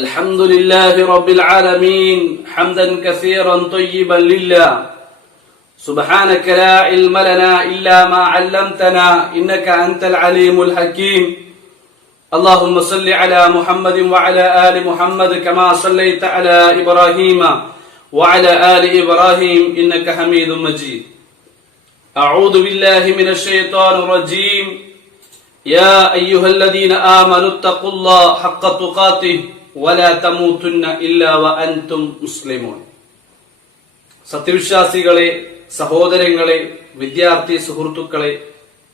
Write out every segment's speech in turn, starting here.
الحمد لله رب العالمين حمدا كثيرا طيبا لله سبحانك لا علم لنا إلا ما علمتنا إنك أنت العليم الحكيم اللهم صل على محمد وعلى آل محمد كما صليت على إبراهيم وعلى آل إبراهيم إنك حميد مجيد أعوذ بالله من الشيطان الرجيم يا أيها الذين آمنوا اتقوا الله حق تقاته ولا تموتن إلا وأنتم مسلمون സത്യവിശ്വാസികളെ, സഹോദരങ്ങളെ, വിദ്യാർത്ഥി സുഹൃത്തുക്കളെ,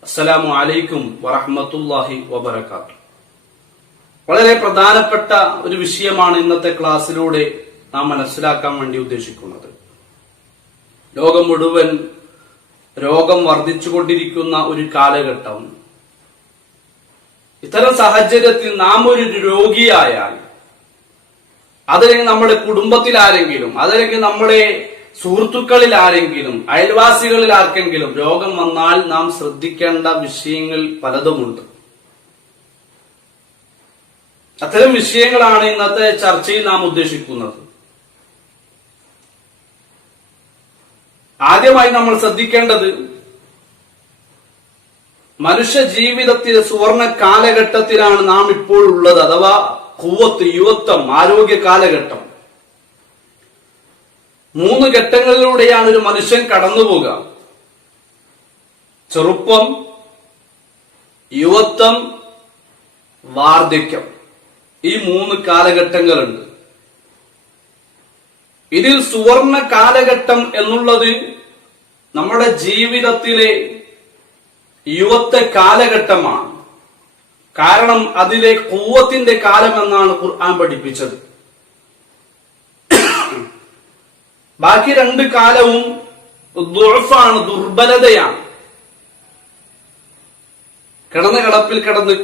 അസ്സലാമു അലൈക്കും വറഹ്മത്തുള്ളാഹി വബറകാതുഹു. വളരെ പ്രധാനപ്പെട്ട ഒരു വിഷയമാണ് ഇന്നത്തെ ക്ലാസ്സിലൂടെ നാം മനസ്സിലാക്കാൻ വേണ്ടി ഉദ്ദേശിക്കുന്നത്. ലോകം മുഴുവൻ രോഗം വർദ്ധിച്ചുകൊണ്ടിരിക്കുന്ന ഒരു കാലഘട്ടം. ഇത്തരം സാഹചര്യത്തിൽ നാം ഒരു രോഗിയായാൽ, അതല്ലെങ്കിൽ നമ്മുടെ കുടുംബത്തിൽ ആരെങ്കിലും, അതല്ലെങ്കിൽ നമ്മുടെ സുഹൃത്തുക്കളിൽ ആരെങ്കിലും, അയൽവാസികളിൽ ആർക്കെങ്കിലും രോഗം വന്നാൽ നാം ശ്രദ്ധിക്കേണ്ട വിഷയങ്ങൾ പലതുമുണ്ട്. അത്തരം വിഷയങ്ങളാണ് ഇന്നത്തെ ചർച്ചയിൽ നാം ഉദ്ദേശിക്കുന്നത്. ആദ്യമായി നമ്മൾ ശ്രദ്ധിക്കേണ്ടത്, മനുഷ്യ ജീവിതത്തിലെ സുവർണ കാലഘട്ടത്തിലാണ് നാം ഇപ്പോൾ ഉള്ളത്. അഥവാ ഖുവത്ത്, യുവത്വം, ആരോഗ്യ കാലഘട്ടം. 3 ഘട്ടങ്ങളിലൂടെയാണ് ഒരു മനുഷ്യൻ കടന്നുപോകുക. ചെറുപ്പം, യുവത്വം, വാർദ്ധക്യം. ഈ 3 കാലഘട്ടങ്ങളുണ്ട്. ഇതിൽ സുവർണ കാലഘട്ടം എന്നുള്ളത് നമ്മുടെ ജീവിതത്തിലെ യുവത്വ കാലഘട്ടമാണ്. കാരണം അതിലെ ഖുവത്തിന്റെ കാലം എന്നാണ് ഖുർആൻ പഠിപ്പിച്ചത്. ബാക്കി 2 കാലവും ദുഅഫാണ്, ദുർബലതയാണ്. കിടന്ന് കിടപ്പിൽ കിടന്ന്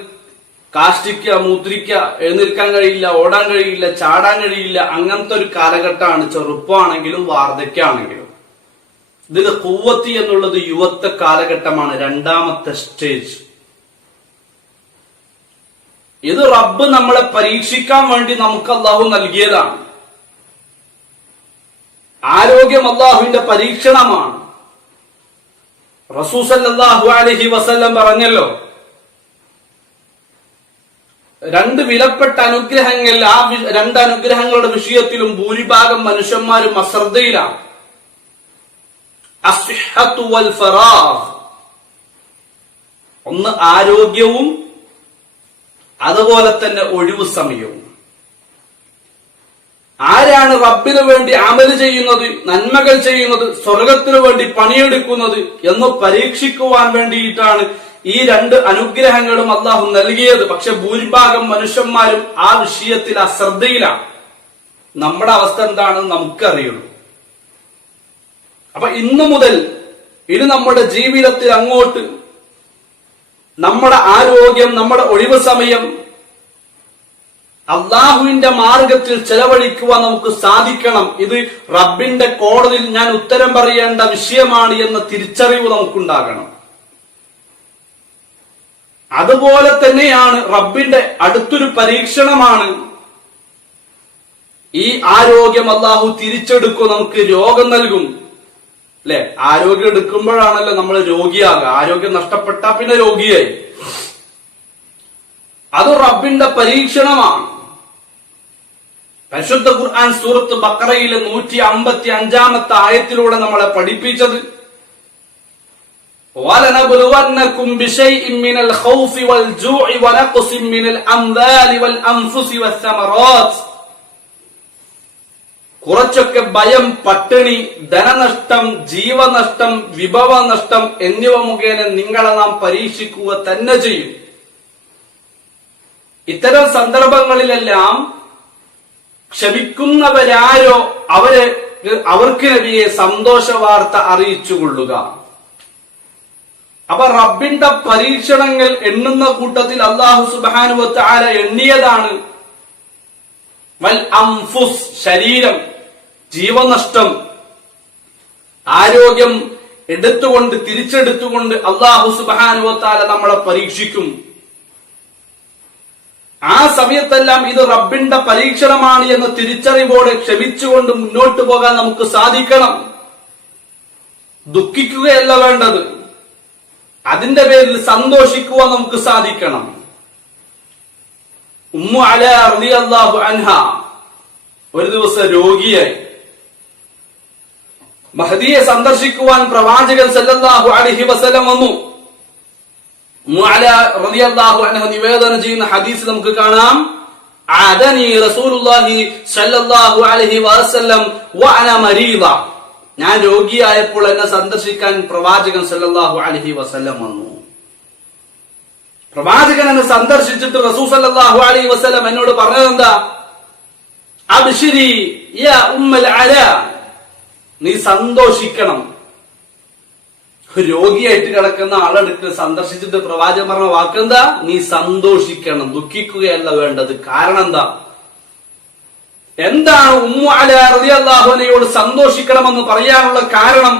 കാഷ്ടിക്കുക, മൂത്രിക്കുക, എഴുന്നേൽക്കാൻ കഴിയില്ല, ഓടാൻ കഴിയില്ല, ചാടാൻ കഴിയില്ല. അങ്ങനത്തെ ഒരു കാലഘട്ടമാണ് ചെറുപ്പമാണെങ്കിലും വാർദ്ധക്യമാണെങ്കിലും. ഇതിൽ ഖുവത്തി എന്നുള്ളത് യുവത്വ കാലഘട്ടമാണ്, 2ാമത്തെ സ്റ്റേജ്. ഇത് റബ്ബ് നമ്മളെ പരീക്ഷിക്കാൻ വേണ്ടി നമുക്ക് അല്ലാഹു നൽകിയതാണ്. ആരോഗ്യം അല്ലാഹുവിന്റെ പരീക്ഷണമാണ്. റസൂൽ സല്ലല്ലാഹു അലൈഹി വസല്ലം പറഞ്ഞല്ലോ, 2 വിലപ്പെട്ട അനുഗ്രഹങ്ങൾ, ആ 2 അനുഗ്രഹങ്ങളുടെ വിഷയത്തിലും ഭൂരിഭാഗം മനുഷ്യന്മാരും അശ്രദ്ധയിലാണ്. അസ്ഹിഹത്തു വൽ ഫറാഗ്. ഒന്ന് ആരോഗ്യവും അതുപോലെ തന്നെ ഒഴിവു സമയവും. ആരാണ് റബ്ബിനു വേണ്ടി അമല് ചെയ്യുന്നത്, നന്മകൾ ചെയ്യുന്നത്, സ്വർഗത്തിനു വേണ്ടി പണിയെടുക്കുന്നത് എന്ന് പരീക്ഷിക്കുവാൻ വേണ്ടിയിട്ടാണ് ഈ 2 അനുഗ്രഹങ്ങളും അല്ലാഹു നൽകിയത്. പക്ഷെ ഭൂരിഭാഗം മനുഷ്യന്മാരും ആ വിഷയത്തിൽ അശ്രദ്ധയിലാണ്. നമ്മുടെ അവസ്ഥ എന്താണെന്ന് നമുക്കറിയുള്ളൂ. അപ്പൊ ഇന്നു മുതൽ ഇനി നമ്മുടെ ജീവിതത്തിൽ അങ്ങോട്ട് നമ്മുടെ ആരോഗ്യം, നമ്മുടെ ഒഴിവ് സമയം അള്ളാഹുവിന്റെ മാർഗത്തിൽ ചെലവഴിക്കുവാൻ നമുക്ക് സാധിക്കണം. ഇത് റബ്ബിന്റെ കോടതിയിൽ ഞാൻ ഉത്തരം പറയേണ്ട വിഷയമാണ് എന്ന തിരിച്ചറിവ് നമുക്കുണ്ടാകണം. അതുപോലെ തന്നെയാണ് റബ്ബിന്റെ അടുത്തൊരു പരീക്ഷണമാണ് ഈ ആരോഗ്യം. അള്ളാഹു തിരിച്ചെടുക്കും, നമുക്ക് രോഗം നൽകും. അല്ലെ, ആരോഗ്യം എടുക്കുമ്പോഴാണല്ലോ നമ്മൾ രോഗിയാകുക. ആരോഗ്യം നഷ്ടപ്പെട്ടാ പിന്നെ രോഗിയായി. അത് റബ്ബിന്റെ പരീക്ഷണമാണ്. പരിശുദ്ധ ഖുർആൻ സൂറത്ത് ബഖറയിലെ 155-ാമത്തെ ആയത്തിലൂടെ നമ്മളെ പഠിപ്പിച്ചത്, وَلَنَبْلُوَنَّكُمْ بِشَيْءٍ مِّنَ الْخَوْفِ وَالْجُوعِ وَنَقْصٍ مِّنَ الْأَمْوَالِ وَالْأَنفُسِ وَالثَّمَرَاتِ. കുറച്ചൊക്കെ ഭയം, പട്ടിണി, ധനനഷ്ടം, ജീവനഷ്ടം, വിഭവനഷ്ടം എന്നിവ മുഖേന നിങ്ങളെ നാം പരീക്ഷിക്കുക തന്നെ ചെയ്യും. ഇത്തരം സന്ദർഭങ്ങളിലെല്ലാം ക്ഷമിക്കുന്നവരാരോ അവർക്ക് നബിയെ സന്തോഷ വാർത്ത അറിയിച്ചുകൊള്ളുക. അപ്പൊ റബ്ബിന്റെ പരീക്ഷണങ്ങൾ എണ്ണുന്ന കൂട്ടത്തിൽ അല്ലാഹു സുബ്ഹാനഹു വ തആല എണ്ണിയതാണ് വൽ അൻഫുസ്, ശരീരം, ജീവനഷ്ടം. ആരോഗ്യം തിരിച്ചെടുത്തുകൊണ്ട് അല്ലാഹു സുബ്ഹാനഹു വ തആല നമ്മളെ പരീക്ഷിക്കും. ആ സമയത്തെല്ലാം ഇത് റബ്ബിന്റെ പരീക്ഷണമാണ് എന്ന തിരിച്ചറിവോടെ ക്ഷമിച്ചുകൊണ്ട് മുന്നോട്ട് പോകാൻ നമുക്ക് സാധിക്കണം. ദുഃഖിക്കുകയല്ല വേണ്ടത്, അതിന്റെ പേരിൽ സന്തോഷിക്കുവാൻ നമുക്ക് സാധിക്കണം. ഉമ്മു അലാ റളിയല്ലാഹു അൻഹ ഒരു ദിവസം രോഗിയായി. മഹദിയെ സന്ദർശിക്കുവാൻ പ്രവാചകൻ സല്ലല്ലാഹു അലൈഹി വസല്ലം വന്നു. ഉമ്മു അലാ റളിയല്ലാഹു അൻഹ നിവേദനം ചെയ്യുന്ന ഹദീസ് നമുക്ക് കാണാം. അദനി റസൂലുള്ളാഹി സല്ലല്ലാഹു അലൈഹി വസല്ലം വഅന മരീദ. ഞാൻ രോഗിയായപ്പോൾ എന്നെ സന്ദർശിക്കാൻ പ്രവാചകൻ സല്ലല്ലാഹു അലൈഹി വസല്ലം വന്നു. പ്രവാചകൻ എന്നെ സന്ദർശിച്ചിട്ട് റസൂൽ സല്ലല്ലാഹു അലൈഹി വസല്ലം എന്നോട് പറഞ്ഞതെന്താ? അബ്ശിരി യാ ഉമ്മൽ അലാ, നീ സന്തോഷിക്കണം. രോഗിയായിട്ട് കിടക്കുന്ന ആളെടുത്ത് സന്ദർശിച്ചിട്ട് പ്രവാചകൻ പറഞ്ഞ വാക്കെന്താ? നീ സന്തോഷിക്കണം, ദുഃഖിക്കുകയല്ല വേണ്ടത്. കാരണം എന്താ? എന്താണ് ഉമ്മു അലാ റളിയല്ലാഹു അൻഹയോട് സന്തോഷിക്കണമെന്ന് പറയാനുള്ള കാരണം?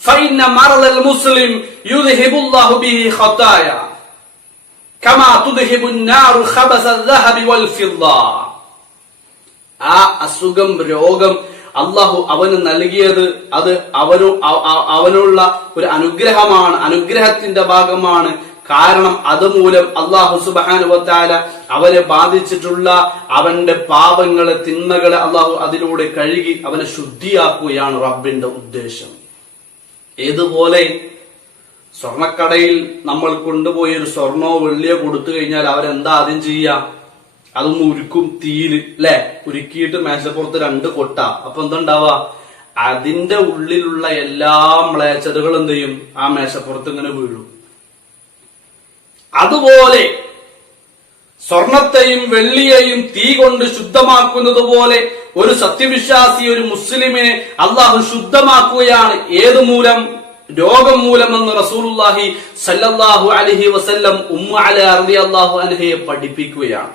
ഫഇന്ന മറദൽ മുസ്ലിം യുദ്ഹിബുല്ലാഹു ബിഹി ഖതായ കമാ തുദ്ഹിബുൻ നാറു ഖബസൽ ദഹബി വൽ ഫിദ്ദ. ആ അസുഖം, രോഗം അള്ളാഹു അവന് നൽകിയത് അത് അവനുള്ള ഒരു അനുഗ്രഹമാണ്, അനുഗ്രഹത്തിന്റെ ഭാഗമാണ്. കാരണം അതുമൂലം അള്ളാഹു സുബ്ഹാനഹു വ തആല അവനെ ബാധിച്ചിട്ടുള്ള അവന്റെ പാപങ്ങളെ, തിന്മകളെ അള്ളാഹു അതിലൂടെ കഴുകി അവനെ ശുദ്ധിയാക്കുകയാണ് റബ്ബിന്റെ ഉദ്ദേശം. ഏതുപോലെ സ്വർണക്കടയിൽ നമ്മൾ കൊണ്ടുപോയി ഒരു സ്വർണോ വെള്ളിയോ കൊടുത്തു കഴിഞ്ഞാൽ അവരെന്താ ആദ്യം ചെയ്യുക? അതൊന്ന് ഉരുക്കും തീയില്, അല്ലെ? ഉരുക്കിയിട്ട് മേശപ്പുറത്ത് 2 കൊട്ട. അപ്പൊ എന്തുണ്ടാവുക? അതിന്റെ ഉള്ളിലുള്ള എല്ലാ മ്ലേച്ഛതകളും എന്ത് ചെയ്യും? ആ മേശപ്പുറത്ത് ഇങ്ങനെ വീഴും. അതുപോലെ സ്വർണത്തെയും വെള്ളിയെയും തീ കൊണ്ട് ശുദ്ധമാക്കുന്നത് പോലെ ഒരു സത്യവിശ്വാസി, ഒരു മുസ്ലിമിനെ അള്ളാഹു ശുദ്ധമാക്കുകയാണ്. ഏതു മൂലം? രോഗം മൂലമെന്ന് റസൂലുള്ളാഹി സല്ലല്ലാഹു അലൈഹി വസല്ലം ഉമ്മു അലാ റളിയല്ലാഹു അൻഹയെ പഠിപ്പിക്കുകയാണ്.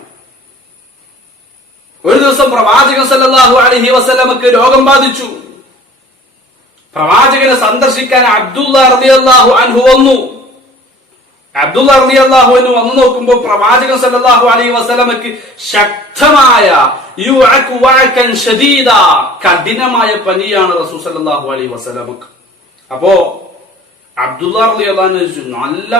ഒരു ദിവസം പ്രവാചകൻ സല്ലല്ലാഹു അലൈഹി വസല്ലമക്ക് രോഗം ബാധിച്ചു. പ്രവാചകനെ സന്ദർശിക്കാൻ അബ്ദുല്ലാ റളിയല്ലാഹു അൻഹു വന്നു. അബ്ദുല്ലാ റളിയല്ലാഹു അൻഹു വന്നു നോക്കുമ്പോൾ പ്രവാചകൻ സല്ലല്ലാഹു അലൈഹി വസല്ലമക്ക് ശക്തമായ കഠിനമായ പനിയാണ് റസൂൽ സല്ലല്ലാഹു അലൈഹി വസല്ലമക്ക്. അപ്പോ അബ്ദുല്ലാ റളിയല്ലാഹു അൻഹു ചോദിച്ചു, നല്ല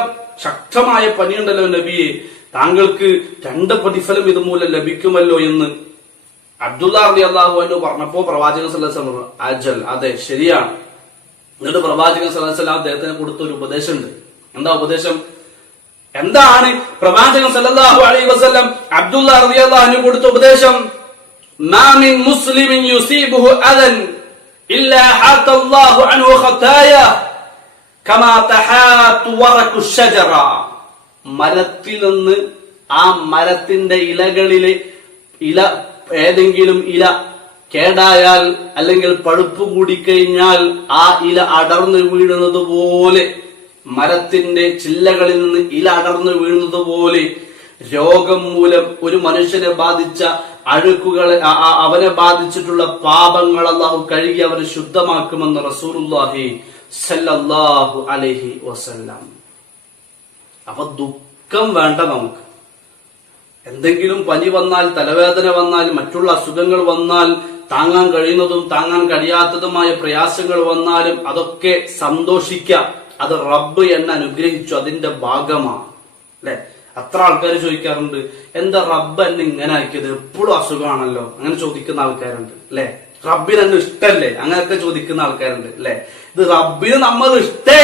ശക്തമായ പനിയുണ്ടല്ലോ നബിയെ, താങ്കൾക്ക് 2 പ്രതിഫലം ഇതുമൂലം ലഭിക്കുമല്ലോ എന്ന് അബ്ദുല്ലാ റളിയല്ലാഹു അൻഹു പറഞ്ഞപ്പോ പ്രവാചകൻ സല്ലല്ലാഹു അലൈഹി വസല്ലം അജൽ, അതെ ശരിയാണ്. എന്നിട്ട് പ്രവാചകൻ സല്ലല്ലാഹു അലൈഹി വസല്ലം അദ്ദേഹത്തിന് കൊടുത്ത ഒരു ഉപദേശമുണ്ട്. എന്താ ഉപദേശം? എന്താണ് പ്രവാചകൻ സല്ലല്ലാഹു അലൈഹി വസല്ലം അബ്ദുല്ലാ റളിയല്ലാഹു അൻഹു കൊടുത്ത ഉപദേശം? മാ മിൻ മുസ്ലിമിൻ യുസീബുഹു അദൻ ഇല്ലാ ഹത്തല്ലാഹു അൻഹു ഖതായ കമാ തഹാതു വറഖു ഷജറ. മരത്തിൽ നിന്ന് ആ മരത്തിന്റെ ഇലകളിലെ ഏതെങ്കിലും ഇല കേടായാൽ അല്ലെങ്കിൽ പഴുപ്പ് കൂടിക്കഴിഞ്ഞാൽ ആ ഇല അടർന്നു വീഴുന്നത് പോലെ, മരത്തിന്റെ ചില്ലകളിൽ നിന്ന് ഇല അടർന്നു വീഴുന്നത് പോലെ രോഗം മൂലം ഒരു മനുഷ്യനെ ബാധിച്ച അഴുക്കുകളെ, അവനെ ബാധിച്ചിട്ടുള്ള പാപങ്ങൾ അല്ലാഹു കഴുകി അവനെ ശുദ്ധമാക്കുമെന്ന് റസൂലുള്ളാഹി സല്ലല്ലാഹു അലൈഹി വസല്ലം. അപ്പൊ ദുഃഖം വേണ്ട നമുക്ക്. എന്തെങ്കിലും പനി വന്നാൽ, തലവേദന വന്നാൽ, മറ്റുള്ള അസുഖങ്ങൾ വന്നാൽ, താങ്ങാൻ കഴിയുന്നതും താങ്ങാൻ കഴിയാത്തതുമായ പ്രയാസങ്ങൾ വന്നാലും അതൊക്കെ സന്തോഷിക്കാം. അത് റബ്ബ് എന്നെ അനുഗ്രഹിച്ചു, അതിന്റെ ഭാഗമാണ്, അല്ലെ? അത്ര ആൾക്കാർ ചോദിക്കാറുണ്ട്, എന്താ റബ്ബ് എന്നെ ഇങ്ങനെ ആക്കിയത്, എപ്പോഴും അസുഖമാണല്ലോ, അങ്ങനെ ചോദിക്കുന്ന ആൾക്കാരുണ്ട്, അല്ലെ? റബ്ബിന് എന്നെ ഇഷ്ടല്ലേ, അങ്ങനെയൊക്കെ ചോദിക്കുന്ന ആൾക്കാരുണ്ട്, അല്ലെ? ഇത് റബ്ബിന് നമ്മൾ ഇഷ്ടേ,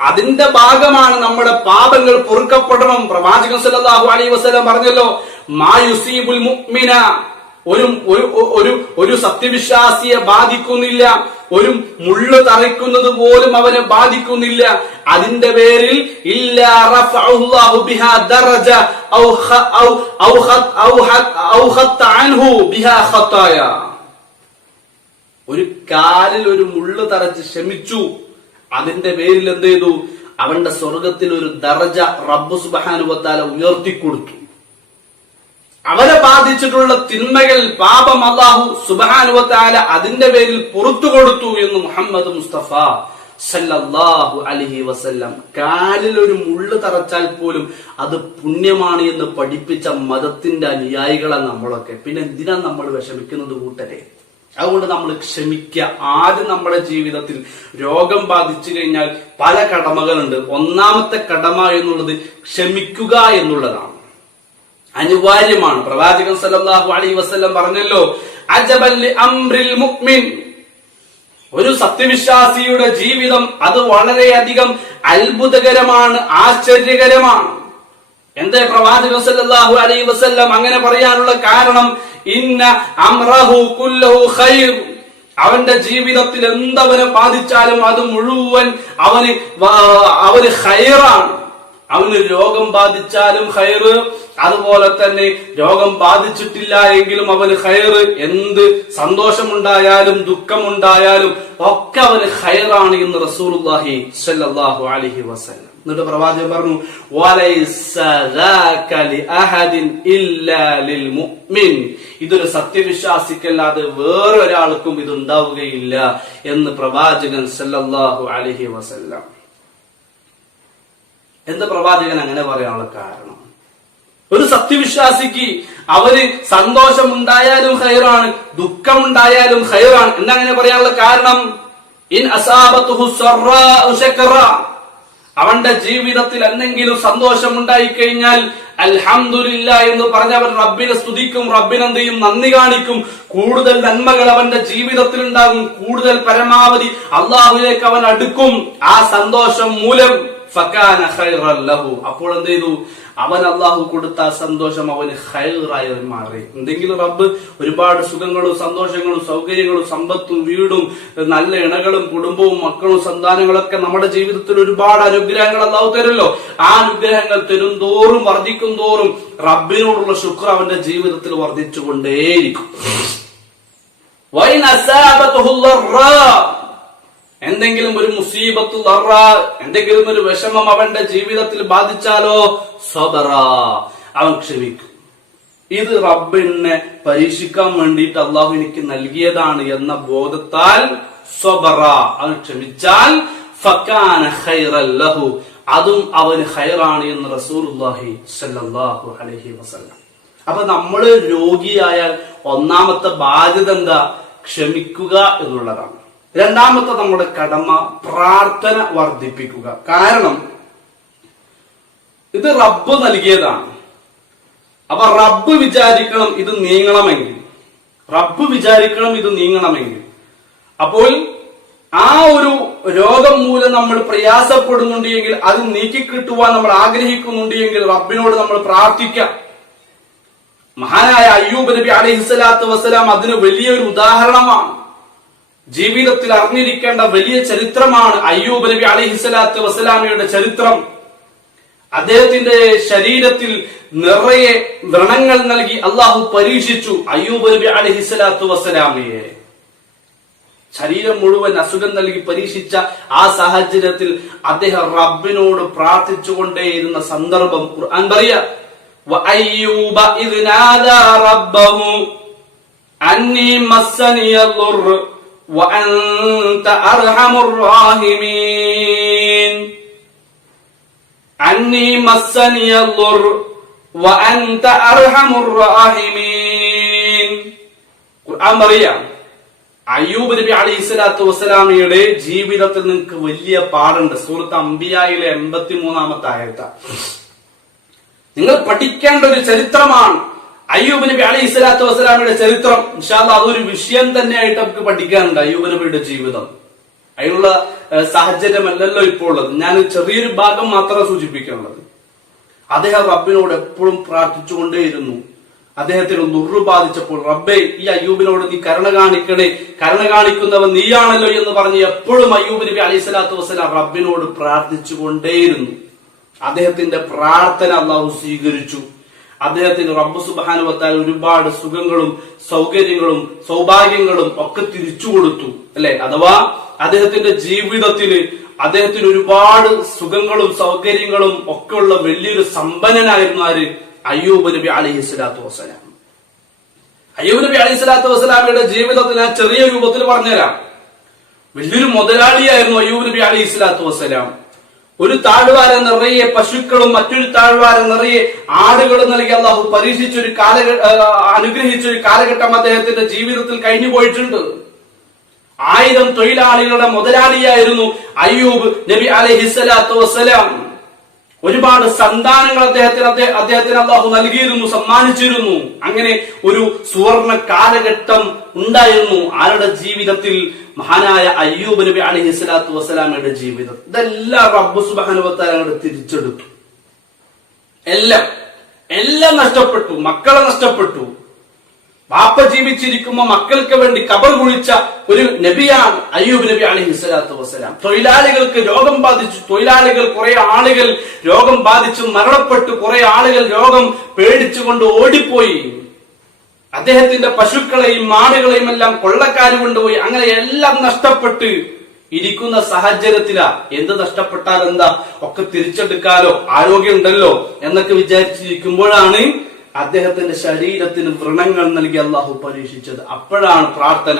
അതിന്റെ ഭാഗമാണ്. നമ്മുടെ പാപങ്ങൾ പൊറുക്കപ്പെടണം. പ്രവാചകൻ സല്ലല്ലാഹു അലൈഹി വസല്ലം പറഞ്ഞല്ലോ, മാ യുസീബുൽ മുഅ്മിന, ഒരു സത്യവിശ്വാസിയെ ബാധിക്കുന്നില്ല, ഒരു മുള്ളു തറയ്ക്കുന്നത് പോലും അവനെ ബാധിക്കുന്നില്ല. അതിന്റെ പേരിൽ ഇല്ലാ റഫഅഹുല്ലാഹു ബിഹാ ദറജ ഔ ഖത്ത അൻഹു ബിഹാ ഖതായ. ഒരു കാലിൽ ഒരു മുള്ളു തറച്ച് ക്ഷമിച്ചു, അതിന്റെ പേരിൽ എന്ത് ചെയ്തു? അവന്റെ സ്വർഗത്തിൽ ഒരു ദർജ റബ്ബ് സുബ്ഹാനഹു വ തആല ഉയർത്തിക്കൊടുത്തു. അവരെ ബാധിച്ചിട്ടുള്ള തിന്മകൾ, പാപം അല്ലാഹു സുബ്ഹാനഹു വ തആല അതിന്റെ പേരിൽ പുറത്തു കൊടുത്തു എന്ന് മുഹമ്മദ് മുസ്തഫ സല്ലല്ലാഹു അലൈഹി വസല്ലം കാലിൽ ഒരു മുള്ളു തറച്ചാൽ പോലും അത് പുണ്യമാണ് എന്ന് പഠിപ്പിച്ച മതത്തിന്റെ അനുയായികളാണ് നമ്മളൊക്കെ. പിന്നെ എന്തിനാ നമ്മൾ വിഷമിക്കുന്നത് കൂട്ടരെ? അതുകൊണ്ട് നമ്മൾ ക്ഷമിക്കുക. ആദ്യം നമ്മുടെ ജീവിതത്തിൽ രോഗം ബാധിച്ചു കഴിഞ്ഞാൽ പല കടമകളുണ്ട്. ഒന്നാമത്തെ കടമ എന്നുള്ളത് ക്ഷമിക്കുക എന്നുള്ളതാണ്, അനിവാര്യമാണ്. പ്രവാചകൻ സല്ലല്ലാഹു അലൈഹി വസല്ലം പറഞ്ഞല്ലോ, അജബൻ ലി അംറിൽ മുഅ്മിൻ, ഒരു സത്യവിശ്വാസിയുടെ ജീവിതം അത് വളരെയധികം അത്ഭുതകരമാണ്, ആശ്ചര്യകരമാണ്. എന്തേ പ്രവാചകൻ സല്ലല്ലാഹു അലൈഹി വസല്ലം അങ്ങനെ പറയാനുള്ള കാരണം? ഇന്ന അംറഹു കുല്ലഹു ഖൈർ, അവന്റെ ജീവിതത്തിൽ എന്തവനെ ബാധിച്ചാലും അത് മുഴുവൻ അവന് ഖൈറാണ്. അവന് രോഗം ബാധിച്ചാലും ഖൈറ്, അതുപോലെ തന്നെ രോഗം ബാധിച്ചിട്ടില്ല എങ്കിലും അവന് ഖൈറ്. എന്ത് സന്തോഷമുണ്ടായാലും ദുഃഖമുണ്ടായാലും ഒക്കെ അവന് ഖൈറാണ് എന്ന് റസൂലുള്ളാഹി സ്വല്ലല്ലാഹു അലൈഹി വസല്ലം. എന്നിട്ട് പ്രവാചകൻ പറഞ്ഞു, വലൈസ ദാക ലിഅഹദിൻ ഇല്ലാ ലിൽ മുഅ്മിൻ, ഇതൊരു സത്യവിശ്വാസിക്കല്ലാതെ വേറൊരാൾക്കും ഇത് ഉണ്ടാവുകയില്ല എന്ന് പ്രവാചകൻ സല്ലല്ലാഹു അലൈഹി വസല്ലം. എന്ത് പ്രവാചകൻ അങ്ങനെ പറയാനുള്ള കാരണം? ഒരു സത്യവിശ്വാസിക്ക് അവന് സന്തോഷമുണ്ടായാലും ഖൈറാണ്, ദുഃഖമുണ്ടായാലും ഖൈറാണ്. എന്നങ്ങനെ പറയാനുള്ള കാരണം? ഇൻ അസാബത്തുഹു സറാഉ ശകറ, അവന്റെ ജീവിതത്തിൽ എന്തെങ്കിലും സന്തോഷം ഉണ്ടായിക്കഴിഞ്ഞാൽ അൽഹംദുലില്ലാഹ് എന്ന് പറഞ്ഞ് അവൻ റബ്ബിനെ സ്തുതിക്കും, റബ്ബിനെന്ത് ചെയ്യും? നന്ദി കാണിക്കും. കൂടുതൽ നന്മകൾ അവന്റെ ജീവിതത്തിൽ ഉണ്ടാകും, കൂടുതൽ പരമാവധി അള്ളാഹുവിലേക്ക് അവൻ അടുക്കും. ആ സന്തോഷം മൂലം ഫകാന ഖൈറൻ ലഹു, അപ്പോൾ എന്ത് ചെയ്തു? അവൻ അള്ളാഹു കൊടുത്ത ആ സന്തോഷം അവന് ഖൈറായി മാറി. എന്തെങ്കിലും റബ്ബ് ഒരുപാട് സുഖങ്ങളും സന്തോഷങ്ങളും സൗകര്യങ്ങളും സമ്പത്തും വീടും നല്ല ഇണകളും കുടുംബവും മക്കളും സന്താനങ്ങളൊക്കെ നമ്മുടെ ജീവിതത്തിൽ ഒരുപാട് അനുഗ്രഹങ്ങൾ അള്ളാഹു തരുമല്ലോ. ആ അനുഗ്രഹങ്ങൾ തരുംതോറും വർദ്ധിക്കും തോറും റബ്ബിനോടുള്ള ശുക്ർ അവന്റെ ജീവിതത്തിൽ വർദ്ധിച്ചുകൊണ്ടേയിരിക്കും. വൈൻ അസാബത്തുഹു ളർറാ, എന്തെങ്കിലും ഒരു മുസീബത്തു ലറ, എന്തെങ്കിലും ഒരു വിഷമം അവന്റെ ജീവിതത്തിൽ ബാധിച്ചാലോ സബറ, അവൻ ക്ഷമിക്കും. ഇത് റബ്ബിനെ പരീക്ഷിക്കാൻ വേണ്ടിയിട്ട് അള്ളാഹു എനിക്ക് നൽകിയതാണ് എന്ന ബോധത്താൽ സബറ, അവൻ ക്ഷമിച്ചാൽ ഫകാന ഖൈറൻ ലഹു, അതും അവന് ഖൈറാണ് എന്ന് റസൂലുള്ളാഹി സ്വല്ലല്ലാഹു അലൈഹി വസല്ലം. അപ്പൊ നമ്മള് രോഗിയായാൽ ഒന്നാമത്തെ ബാധ്യത എന്താ? ക്ഷമിക്കുക എന്നുള്ളതാണ്. രണ്ടാമത്തെ നമ്മുടെ കടമ പ്രാർത്ഥന വർദ്ധിപ്പിക്കുക. കാരണം ഇത് റബ്ബ് നൽകിയതാണ്. അപ്പൊ റബ്ബ് വിചാരിക്കണം ഇത് നീങ്ങണമെങ്കിൽ, റബ്ബ് വിചാരിക്കണം ഇത് നീങ്ങണമെങ്കിൽ. അപ്പോൾ ആ ഒരു രോഗം മൂലം നമ്മൾ പ്രയാസപ്പെടുന്നുണ്ട് എങ്കിൽ, അത് നീക്കിക്കിട്ടുവാൻ നമ്മൾ ആഗ്രഹിക്കുന്നുണ്ട് എങ്കിൽ റബ്ബിനോട് നമ്മൾ പ്രാർത്ഥിക്കാം. മഹാനായ അയ്യൂബ് നബി അലൈഹിസ്സലാത്തു വസ്സലാം അതിന് വലിയൊരു ഉദാഹരണമാണ്. ജീവിതത്തിൽ അറിഞ്ഞിരിക്കേണ്ട വലിയ ചരിത്രമാണ് അയ്യൂബ് നബി അലൈഹിസ്സലാത്തു വസ്സലാമയുടെ ചരിത്രം. അദ്ദേഹത്തിന്റെ ശരീരത്തിൽ നിറയെ വ്രണങ്ങൾ നൽകി അള്ളാഹു പരീക്ഷിച്ചു അയ്യൂബ് നബി അലൈഹിസ്സലാത്തു വസ്സലാമയെ. ശരീരം മുഴുവൻ അസുഖം നൽകി പരീക്ഷിച്ച ആ സാഹചര്യത്തിൽ അദ്ദേഹം റബ്ബിനോട് പ്രാർത്ഥിച്ചുകൊണ്ടേയിരുന്ന സന്ദർഭം ഖുർആൻ പറയാ, വഅയ്യൂബ ഇദ് നാദാ റബ്ബഹു അന്നി മസ്സനിയ ദുർർ വഅൻത അർഹമുർ റാഹിമീൻ. അന്നി മസ്സനിയ ദുർർ വഅൻത അർഹമുർ റാഹിമീൻ. ഖുർആൻ പറയാ, അയ്യൂബ് നബി അലൈഹിസ്സലാത്തു വസ്സലാമയുടെ ജീവിതത്തിൽ നിങ്ങൾക്ക് വലിയ പാടുണ്ട്. സൂറത്ത് അംബിയായിലെ 83-ാമത്തെ ആയത്ത് നിങ്ങൾ പഠിക്കേണ്ട ഒരു ചരിത്രമാണ് അയ്യൂബ് നബി അലൈഹിസ്സലാത്തു വസ്സലാമയുടെ ചരിത്രം. ഇൻഷാ അല്ലാഹ് അതൊരു വിഷയം തന്നെയായിട്ട് നമുക്ക് പഠിക്കാനുണ്ട് അയ്യൂബ് നബിയുടെ ജീവിതം. അതിനുള്ള സാഹചര്യമല്ലല്ലോ ഇപ്പോൾ ഉള്ളത്. ഞാൻ ചെറിയൊരു ഭാഗം മാത്രം സൂചിപ്പിക്കാനുള്ളത്. അദ്ദേഹം റബ്ബിനോട് എപ്പോഴും പ്രാർത്ഥിച്ചുകൊണ്ടേയിരുന്നു. അദ്ദേഹത്തിന് ദുർറ് ബാധിച്ചപ്പോൾ, റബ്ബേ ഈ അയ്യൂബിനോട് നീ കരുണ കാണിക്കണേ, കരുണ കാണിക്കുന്നവൻ നീയാണല്ലോ എന്ന് പറഞ്ഞ് എപ്പോഴും അയ്യൂബ് നബി അലൈഹിസ്സലാത്തു വസ്സലാം റബ്ബിനോട് പ്രാർത്ഥിച്ചുകൊണ്ടേയിരുന്നു. അദ്ദേഹത്തിന്റെ പ്രാർത്ഥന അള്ളാഹു സ്വീകരിച്ചു. അദ്ദേഹത്തിന് റബ്ബ് സുബ്ഹാനഹു വ തആല ഒരുപാട് സുഖങ്ങളും സൗകര്യങ്ങളും സൗഭാഗ്യങ്ങളും ഒക്കെ തിരിച്ചു കൊടുത്തു, അല്ലെ? അഥവാ അദ്ദേഹത്തിന്റെ ജീവിതത്തില് അദ്ദേഹത്തിന് ഒരുപാട് സുഖങ്ങളും സൗകര്യങ്ങളും ഒക്കെ ഉള്ള വലിയൊരു സമ്പന്നനായിരുന്നു ആര്? അയ്യൂബ് നബി അലൈഹിസ്സലാത്തു വസ്സലാം. അയ്യൂബ് നബി അലൈഹിസ്സലാത്തു വസ്സലാമയുടെ ജീവിതത്തിൽ ഞാൻ ചെറിയ രൂപത്തിൽ പറഞ്ഞുതരാം. വലിയൊരു മുതലാളിയായിരുന്നു അയ്യൂബ് നബി അലൈഹി സ്വലാത്തു വസ്സലാം. ഒരു താഴ്വാര നിറയെ പശുക്കളും മറ്റൊരു താഴ്വാര നിറയെ ആടുകളും നൽകി അള്ളാഹു പരീക്ഷിച്ചൊരു അനുഗ്രഹിച്ചൊരു കാലഘട്ടം അദ്ദേഹത്തിന്റെ ജീവിതത്തിൽ കഴിഞ്ഞു പോയിട്ടുണ്ട്. 1000 തൊഴിലാളികളുടെ മുതലാളിയായിരുന്നു അയ്യൂബ് നബി അലൈഹി സ്വലാത്തു വസ്സലാം. ഒരുപാട് സന്താനങ്ങൾ അദ്ദേഹത്തിന് അള്ളാഹു നൽകിയിരുന്നു, സമ്മാനിച്ചിരുന്നു. അങ്ങനെ ഒരു സുവർണ കാലഘട്ടം ഉണ്ടായിരുന്നു ആരുടെ ജീവിതത്തിൽ? മഹാനായ അയ്യൂബ് നബി അലൈഹി സ്വലാത്തു വസ്സലാമയുടെ ജീവിതം. ഇതെല്ലാം റബ്ബ് സുബ്ഹാനഹു വ തആല അങ്ങോട്ട് തിരിച്ചെടുത്തു. എല്ലാം നഷ്ടപ്പെട്ടു. മക്കളെ നഷ്ടപ്പെട്ടു. ബാപ്പ ജീവിച്ചിരിക്കുമ്പോ മക്കൾക്ക് വേണ്ടി ഖബർ കുഴിച്ച ഒരു നബിയാണ് അയ്യൂബ് നബി അലൈഹി സ്വലാത്തു വസ്സലാം. തൊഴിലാളികൾക്ക് രോഗം ബാധിച്ചു. കുറെ ആളുകൾ രോഗം ബാധിച്ചു മരണപ്പെട്ടു. കുറെ ആളുകൾ രോഗം പേടിച്ചുകൊണ്ട് ഓടിപ്പോയി. അദ്ദേഹത്തിന്റെ പശുക്കളെയും ആടുകളെയും എല്ലാം കൊള്ളക്കാര് കൊണ്ടുപോയി. അങ്ങനെ എല്ലാം നഷ്ടപ്പെട്ട് ഇരിക്കുന്ന സാഹചര്യത്തിലാ. എന്ത് നഷ്ടപ്പെട്ടാൽ എന്താ, ഒക്കെ തിരിച്ചെടുക്കാലോ, ആരോഗ്യം ഉണ്ടല്ലോ എന്നൊക്കെ വിചാരിച്ചിരിക്കുമ്പോഴാണ് അദ്ദേഹത്തിന്റെ ശരീരത്തിന് വ്രണങ്ങൾ നൽകി അള്ളാഹു പരീക്ഷിച്ചത്. അപ്പോഴാണ് പ്രാർത്ഥന.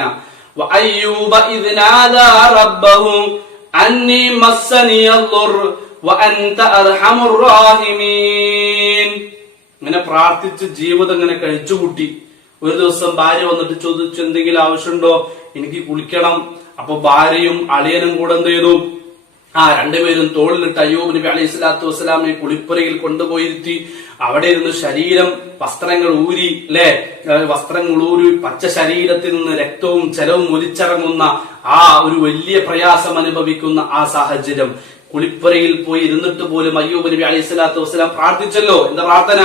ഇങ്ങനെ പ്രാർത്ഥിച്ച് ജീവിതം ഇങ്ങനെ കഴിച്ചുകൂട്ടി. ഒരു ദിവസം ഭാര്യ വന്നിട്ട് ചോദിച്ചു, എന്തെങ്കിലും ആവശ്യമുണ്ടോ? എനിക്ക് കുളിക്കണം. അപ്പൊ ഭാര്യയും അളിയനും കൂടെ എന്ത് ചെയ്തു? രണ്ടുപേരും തോളിലിട്ട് അയ്യൂബ് നബി അലൈഹി സ്വലാത്തു വസ്സലാമിനെ കുളിപ്പുരയിൽ കൊണ്ടുപോയിരുത്തി. അവിടെ ഇരുന്ന് ശരീരം വസ്ത്രങ്ങൾ ഊരി പച്ച ശരീരത്തിൽ നിന്ന് രക്തവും ജലവും ഒലിച്ചിറങ്ങുന്ന ആ ഒരു വലിയ പ്രയാസം അനുഭവിക്കുന്ന ആ സാഹചര്യം. കുളിപ്പുരയിൽ പോയി ഇരുന്നിട്ട് പോലും അയ്യൂബ് നബി അലൈഹി സ്വലാത്തു വസ്സലാം പ്രാർത്ഥിച്ചല്ലോ. എന്താ പ്രാർത്ഥന?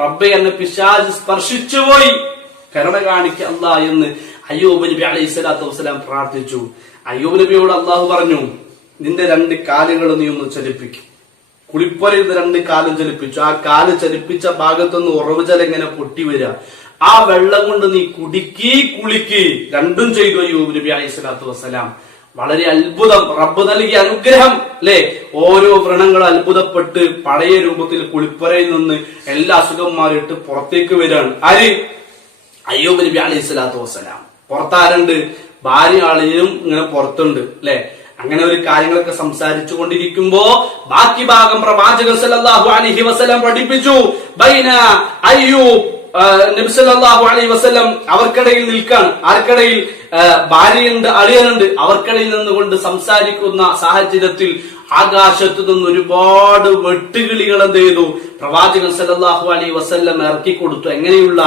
റബ്ബേ, എന്നെ പിശാച് സ്പർശിച്ചുപോയി, കരുണ കാണിക്ക അല്ലാ എന്ന് അയ്യൂബ് നബി അലൈഹി സ്വലാത്തു വസ്സലാം പ്രാർത്ഥിച്ചു. അയ്യൂബ് നബിയോട് അള്ളാഹു പറഞ്ഞു, നിന്റെ 2 കാലുകൾ നീ ഒന്ന് ചലിപ്പിക്കും. കുളിപ്പുരയിൽ 2 കാലും ചലിപ്പിച്ചു. ആ കാല് ചലിപ്പിച്ച ഭാഗത്തുനിന്ന് ഉറവുജലം ഇങ്ങനെ പൊട്ടി വരിക. ആ വെള്ളം കൊണ്ട് നീ കുളിക്ക്. രണ്ടും ചെയ്തു അയ്യൂബ് നബി അലൈഹി സ്വലാത്തു വസ്സലാം. വളരെ അത്ഭുതം, റബ്ബ് നൽകിയ അനുഗ്രഹം അല്ലെ. ഓരോ വ്രണങ്ങൾ അത്ഭുതപ്പെട്ട് പഴയ രൂപത്തിൽ കുളിപ്പുരയിൽ നിന്ന് എല്ലാ അസുഖം മാറിയിട്ട് പുറത്തേക്ക് വരികയാണ്. ആര്? അയ്യൂബ് നബി അലൈഹി സ്വലാത്തു വസ്സലാം. പുറത്താരുണ്ട്? ഭാര്യ ആളിനും ഇങ്ങനെ പുറത്തുണ്ട് അല്ലെ. അങ്ങനെ ഒരു കാര്യങ്ങളൊക്കെ സംസാരിച്ചു കൊണ്ടിരിക്കുമ്പോ ബാക്കി ഭാഗം പ്രവാചകൻ സല്ലല്ലാഹു അലൈഹി വസല്ലം പഠിപ്പിച്ചു. ബൈന അയ്യൂബ് നബി സല്ലല്ലാഹു അലൈഹി വസല്ലം അവർക്കിടയിൽ നിൽക്കാണ്. ആർക്കിടയിൽ? ഭാര്യയുണ്ട്, അളിയനുണ്ട്. അവർക്കിടയിൽ നിന്നുകൊണ്ട് സംസാരിക്കുന്ന സാഹചര്യത്തിൽ ആകാശത്തു നിന്ന് ഒരുപാട് വെട്ടുകിളികൾ എന്ത് ചെയ്തു? പ്രവാചകൻ സല്ലല്ലാഹു അലൈഹി വസല്ലം ഇറക്കി കൊടുത്തു. എങ്ങനെയുള്ള?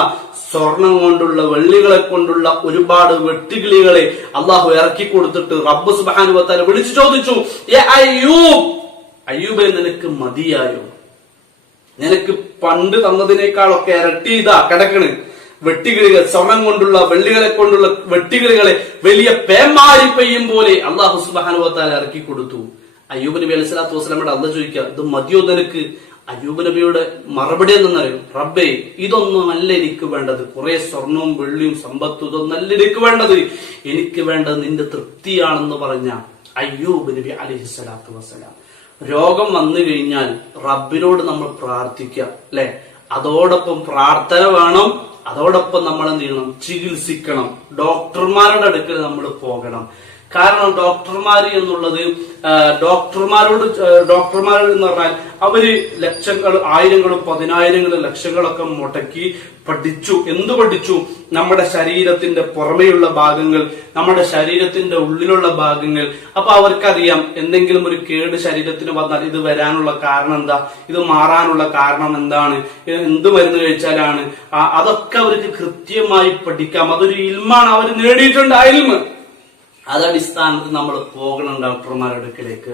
സ്വർണം കൊണ്ടുള്ള, വെള്ളികളെ കൊണ്ടുള്ള ഒരുപാട് വെട്ടുകിളികളെ അള്ളാഹു ഇറക്കി കൊടുത്തിട്ട് റബ്ബ് സുബ്ഹാനഹു വ തആല വിളിച്ചു ചോദിച്ചു, അയ്യൂബേ, നിനക്ക് മതിയായോ? നിനക്ക് പണ്ട് തന്നതിനേക്കാളൊക്കെ ഇരട്ടി ഇതാ കിടക്കണ്. വെട്ടുകിളികൾ, സ്വർണം കൊണ്ടുള്ള, വെള്ളികളെ കൊണ്ടുള്ള വെട്ടുകിളികളെ വലിയ പേമാരി പെയ്യും പോലെ അള്ളാഹു സുബ്ഹാനഹു വ തആല ഇറക്കി കൊടുത്തു. അയ്യൂബ് നബി അലൈഹി സ്വലാത്തു വസ്സലാമയുടെ അള്ളാഹ് ചോദിക്കുക, ഇത് മതിയോ നിനക്ക്? അയ്യൂബ് നബിയുടെ മറുപടി എന്നറിയും, റബ്ബേ, ഇതൊന്നുമല്ല എനിക്ക് വേണ്ടത്. കുറെ സ്വർണവും വെള്ളിയും സമ്പത്തും ഇതൊന്നല്ല എനിക്ക് വേണ്ടത്. എനിക്ക് വേണ്ടത് നിന്റെ തൃപ്തിയാണെന്ന് പറഞ്ഞ അയ്യൂബ് നബി അലൈഹി സ്വലാത്തു വസ്സലാം. രോഗം വന്നു കഴിഞ്ഞാൽ റബ്ബിനോട് നമ്മൾ പ്രാർത്ഥിക്കുക അല്ലെ. അതോടൊപ്പം പ്രാർത്ഥന വേണം. അതോടൊപ്പം നമ്മൾ എന്ത് ചെയ്യണം? ചികിത്സിക്കണം. ഡോക്ടർമാരുടെ അടുക്കൽ നമ്മൾ പോകണം. കാരണം ഡോക്ടർമാർ എന്നുള്ളത് ഡോക്ടർമാർ എന്ന് പറഞ്ഞാൽ അവര് ലക്ഷങ്ങൾ, ആയിരങ്ങളും പതിനായിരങ്ങളും ലക്ഷങ്ങളൊക്കെ മുടക്കി പഠിച്ചു. എന്തു പഠിച്ചു? നമ്മുടെ ശരീരത്തിന്റെ പുറമെയുള്ള ഭാഗങ്ങൾ, നമ്മുടെ ശരീരത്തിന്റെ ഉള്ളിലുള്ള ഭാഗങ്ങൾ. അപ്പൊ അവർക്കറിയാം എന്തെങ്കിലും ഒരു കേട് ശരീരത്തിന് വന്നാൽ ഇത് വരാനുള്ള കാരണം എന്താ, ഇത് മാറാനുള്ള കാരണം എന്താണ്, എന്ത് മരുന്ന് കഴിച്ചാലാണ്, അതൊക്കെ അവർക്ക് കൃത്യമായി പഠിക്കാം. അതൊരു ഇൽമാണ്, അവർ നേടിയിട്ടുണ്ട് ആ ഇൽമ്. അതടിസ്ഥാനത്തിൽ നമ്മൾ പോകണം ഡോക്ടർമാരുടെ അടുക്കലേക്ക്.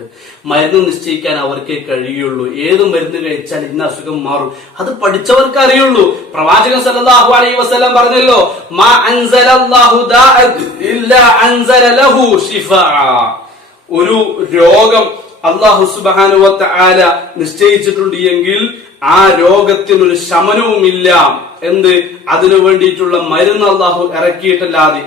മരുന്ന് നിശ്ചയിക്കാൻ അവർക്കേ കഴിയുള്ളൂ. ഏത് മരുന്ന് കഴിച്ചാൽ ഇന്ന അസുഖം മാറും, അത് പഠിച്ചവർക്ക് അറിയുള്ളൂ. പ്രവാചകൻ സല്ലല്ലാഹു അലൈഹി വസല്ലം പറഞ്ഞല്ലോ, മാ അൻസലല്ലാഹു ദാഅൻ ഇല്ലാ അൻസല ലഹു ശിഫാഅ. ഒരു രോഗം അല്ലാഹു സുബ്ഹാനഹു വ തആല നിശ്ചയിച്ചിട്ടുണ്ട് എങ്കിൽ ആ രോഗത്തിനൊരു ശമനവുമില്ല. എന്ത്? അതിനു വേണ്ടിയിട്ടുള്ള മരുന്ന് അള്ളാഹു ഇറക്കിയിട്ടല്ലാതെ.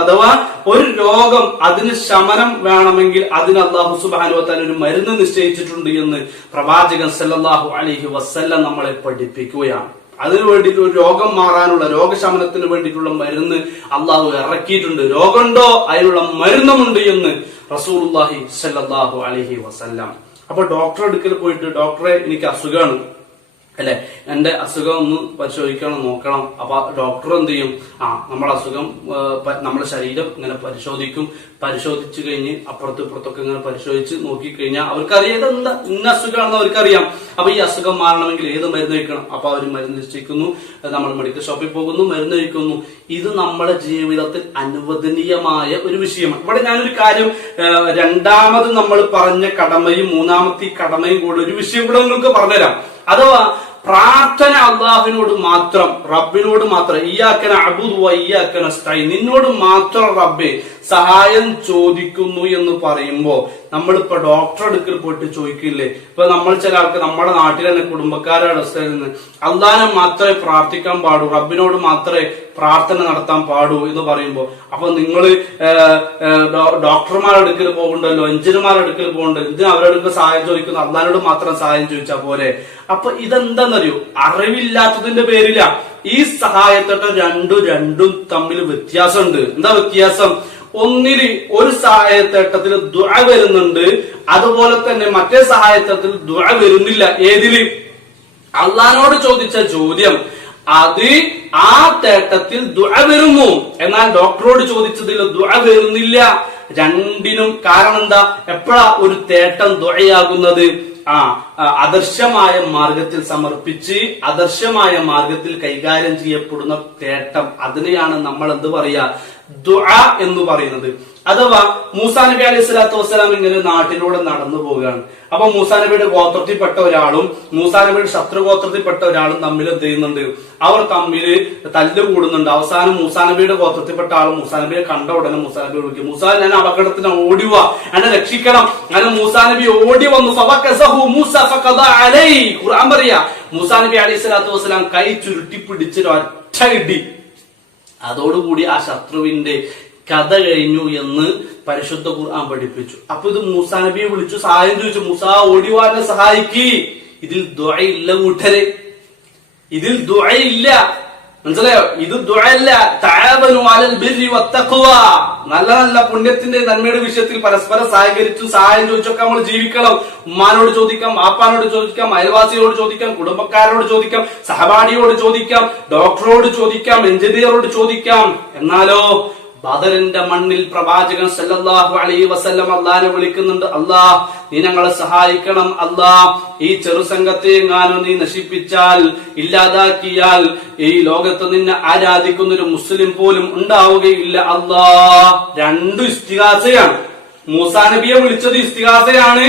അഥവാ ഒരു രോഗം അതിന് ശമനം വേണമെങ്കിൽ അതിന് അള്ളാഹു സുബ്ഹാനഹു വ തആല ഒരു മരുന്ന് നിശ്ചയിച്ചിട്ടുണ്ട് എന്ന് പ്രവാചകൻ സല്ലല്ലാഹു അലൈഹി വസല്ലം നമ്മളെ പഠിപ്പിക്കുകയാണ്. അതിനു വേണ്ടിയിട്ട് ഒരു രോഗം മാറാനുള്ള രോഗശമനത്തിന് വേണ്ടിയിട്ടുള്ള മരുന്ന് അള്ളാഹു ഇറക്കിയിട്ടുണ്ട്. രോഗമുണ്ടോ അതിനുള്ള മരുന്നുമുണ്ട് എന്ന് റസൂലുള്ളാഹി സ്വല്ലല്ലാഹു അലൈഹി വസല്ലം. അപ്പൊ ഡോക്ടറെ അടുക്കൽ പോയിട്ട് ഡോക്ടറെ എനിക്ക് അസുഖമാണ് അല്ലെ, എന്റെ അസുഖം ഒന്ന് പരിശോധിക്കണം നോക്കണം. അപ്പൊ ഡോക്ടർ എന്ത് ചെയ്യും, നമ്മുടെ അസുഖം നമ്മുടെ ശരീരം ഇങ്ങനെ പരിശോധിച്ചു കഴിഞ്ഞ് അപ്പുറത്തും ഇപ്പുറത്തൊക്കെ ഇങ്ങനെ പരിശോധിച്ച് നോക്കിക്കഴിഞ്ഞാൽ അവർക്കറിയാം ഇതെന്താ ഇന്ന അസുഖമാണെന്ന് അവർക്കറിയാം. അപ്പൊ ഈ അസുഖം മാറണമെങ്കിൽ ഏത് മരുന്ന് കഴിക്കണം, അപ്പൊ അവർ മരുന്ന് നിശ്ചയിക്കുന്നു. നമ്മൾ മെഡിക്കൽ ഷോപ്പിൽ പോകുന്നു, മരുന്ന് കഴിക്കുന്നു. ഇത് നമ്മുടെ ജീവിതത്തിൽ അനുവദനീയമായ ഒരു വിഷയമാണ്. ഇവിടെ ഞാനൊരു കാര്യം, രണ്ടാമത് നമ്മൾ പറഞ്ഞ കടമയും മൂന്നാമത്തെ കടമയും കൂടെ ഒരു വിഷയം കൂടെ നിങ്ങൾക്ക് പറഞ്ഞുതരാം. അഥവാ പ്രാർത്ഥന അള്ളാഹുവിനോട് മാത്രം, റബ്ബിനോട് മാത്രം, ഇയ്യാക നഅ്ബുദു വ ഇയ്യാക നസ്തഈൻ, നിന്നോട് മാത്രം റബ്ബേ സഹായം ചോദിക്കുന്നു എന്ന് പറയുമ്പോ നമ്മളിപ്പോ ഡോക്ടറെ അടുക്കൽ പോയിട്ട് ചോദിക്കില്ലേ? ഇപ്പൊ നമ്മൾ ചില ആൾക്ക് നമ്മുടെ നാട്ടിൽ തന്നെ കുടുംബക്കാരുടെ അവസ്ഥയിൽ നിന്ന് അള്ളാഹനെ മാത്രമേ പ്രാർത്ഥിക്കാൻ പാടൂ, റബ്ബിനോട് മാത്രമേ പ്രാർത്ഥന നടത്താൻ പാടൂ എന്ന് പറയുമ്പോ അപ്പൊ നിങ്ങൾ ഡോക്ടർമാരുടെ അടുക്കൽ പോകണ്ടല്ലോ, എഞ്ചിനീയർമാരുടെ അടുക്കൽ പോകണ്ടല്ലോ, ഇതിന് അവരുടെ സഹായം ചോദിക്കുന്നു, അള്ളാഹിനോട് മാത്രം സഹായം ചോദിച്ചാൽ പോലെ. അപ്പൊ ഇതെന്താന്നറിയോ, അറിവില്ലാത്തതിന്റെ പേരില ഈ സഹായത്തോട്ട് രണ്ടും തമ്മിൽ വ്യത്യാസമുണ്ട്. എന്താ വ്യത്യാസം? ഒന്നില് ഒരു സഹായത്തേട്ടത്തിൽ ദുആ വരുന്നുണ്ട്, അതുപോലെ തന്നെ മറ്റേ സഹായത്തേട്ടത്തിൽ ദുആ വരുന്നില്ല. ഏതില്? അള്ളാഹിനോട് ചോദിച്ച ചോദ്യം അത് ആ തേട്ടത്തിൽ ദുആ വരുന്നു, എന്നാൽ ഡോക്ടറോട് ചോദിച്ചതിൽ ദുആ വരുന്നില്ല. രണ്ടിനും കാരണം എന്താ? എപ്പോഴാ ഒരു തേട്ടം ദുആയാകുന്നത്? അദർശമായ മാർഗത്തിൽ സമർപ്പിച്ച് അദർശമായ മാർഗത്തിൽ കൈകാര്യം ചെയ്യപ്പെടുന്ന തേട്ടം, അതിനെയാണ് നമ്മൾ എന്ത് പറയാ? ദുആ എന്ന് പറയുന്നത്. അഥവാ മൂസാ നബി അലൈഹി സ്വലാത്തു വസ്സലാം ഇങ്ങനെ നാട്ടിലൂടെ നടന്നു പോവുകയാണ്. അപ്പൊ മൂസാ നബിയുടെ ഗോത്രത്തിൽപ്പെട്ട ഒരാളും മൂസാ നബിയുടെ ശത്രു ഗോത്രത്തിൽപ്പെട്ട ഒരാളും തമ്മിൽ എന്ത് ചെയ്യുന്നുണ്ട്? അവർ തമ്മിൽ തല്ല് കൂടുന്നുണ്ട്. അവസാനം മൂസാ നബിയുടെ ഗോത്രത്തിൽപ്പെട്ട ആളും മൂസാ നബിയെ കണ്ട ഉടനെ മൂസാ നബി വിളിക്കും, മൂസാ ഞാൻ അപകടത്തിന് ഓടിവ, എന്നെ രക്ഷിക്കണം. അങ്ങനെ മൂസാ നബി ഓടി വന്നു. ഖുർആൻ പറയാ മൂസാ നബി അലൈഹി സ്വലാത്തു വസ്സലാം കൈ ചുരുട്ടി പിടിച്ചൊരു ഒറ്റ ഇടി. അതോടുകൂടി ആ ശത്രുവിന്റെ കഥ കഴിഞ്ഞു എന്ന് പരിശുദ്ധ ഖുർആൻ പഠിപ്പിച്ചു. അപ്പൊ ഇത് മൂസാ നബിയെ വിളിച്ചു സഹായം ചോദിച്ചു, മൂസാ ഓടിവാനെ സഹായിക്ക്. ഇതിൽ ദുആ ഇല്ല കൂട്ടരെ, ഇതിൽ ദുആ ഇല്ല. മനസ്സിലായോ? ഇത് ദുആ അല്ല. തആവനു അലൽ ബിർരി വത്തഖ്വ, നല്ല നല്ല പുണ്യത്തിന്റെ നന്മയുടെ വിഷയത്തിൽ പരസ്പരം സഹകരിച്ചു സഹായം ചോദിച്ചൊക്കെ നമ്മൾ ജീവിക്കണം. ഉമ്മാനോട് ചോദിക്കാം, വാപ്പാനോട് ചോദിക്കാം, അയൽവാസിയോട് ചോദിക്കാം, കുടുംബക്കാരോട് ചോദിക്കാം, സഹപാഠിയോട് ചോദിക്കാം, ഡോക്ടറോട് ചോദിക്കാം, എഞ്ചിനീയറോട് ചോദിക്കാം. എന്നാലോ ബദറിന്റെ മണ്ണിൽ പ്രവാചകൻ സല്ലല്ലാഹു അലൈഹി വസല്ലം അല്ലാഹനെ വിളിക്കുന്നുണ്ട്, അല്ലാഹ് നീ ഞങ്ങളെ സഹായിക്കണം, അല്ലാഹ് ഈ ചെറുസംഘത്തെ എങ്ങാനും നീ നശിപ്പിച്ചാൽ, ഇല്ലാതാക്കിയാൽ ഈ ലോകത്ത് നിന്നെ ആരാധിക്കുന്ന ഒരു മുസ്ലിം പോലും ഉണ്ടാവുകയില്ല അല്ലാഹ്. രണ്ടു ഇസ്തിഗാസയാണ്. മൂസാ നബിയെ വിളിച്ചത് ഇസ്തിഗാസയാണ്.